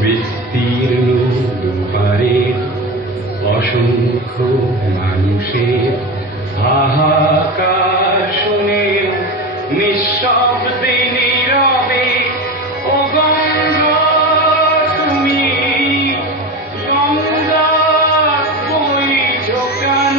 বিস্তীর্ণ দুপারের অসংখ্য মানুষের হাহাকার শুনে নিঃশব্দে নীরবে ও গঙ্গা তুমি গঙ্গা বইছো কেন?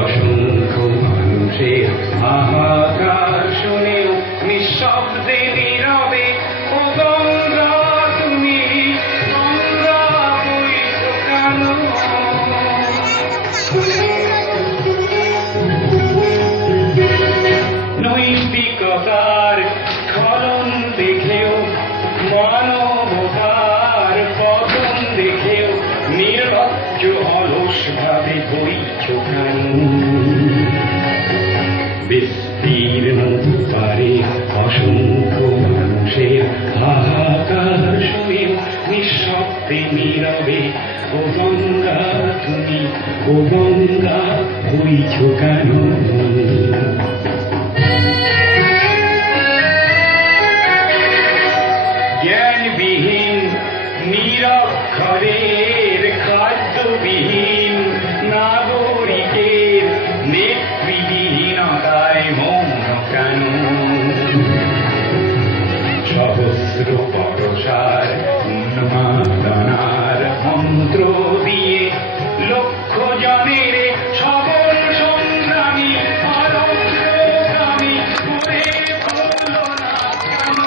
অসংখ্য মানুষের হাহাকার শুনেও নিঃশব্দে নীরবে ও গঙ্গা তুমি গঙ্গা বইছো কেন? নৈতিকতার স্খলন দেখেও মানবতার পতন দেখেও নির্লজ্জ অলস ভাবে বইছো কেন? বিস্তীর্ণ দুপারে অসংখ্য মানুষের হাহাকার শুনেও নিঃশব্দে নীরবে ও গঙ্গা তুমি ও গঙ্গা বইছো কেন? জ্ঞানবিহীন নিরক্ষরের খাদ্যবিহীন নাগরিকের নেতৃবিহীনতায় মৌন কেন? সহস্র পরশার উন্মাদনার মন্ত্র দিয়ে লক্ষ জনের সবল সংগ্রামী অরণ্যগামী করে বলল না কেন?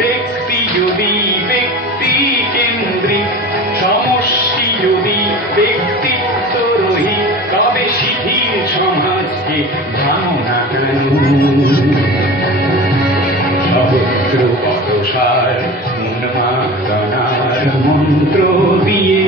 ব্যক্তি যদি ব্যক্তি কেন্দ্রিক, সমষ্টি যদি ব্যক্তিত্ব রহিত, তবে শিথিল সমাজকে ভাঙো না কেন? সহস্র পরশার উন্মাদনার মন্ত্র দিয়ে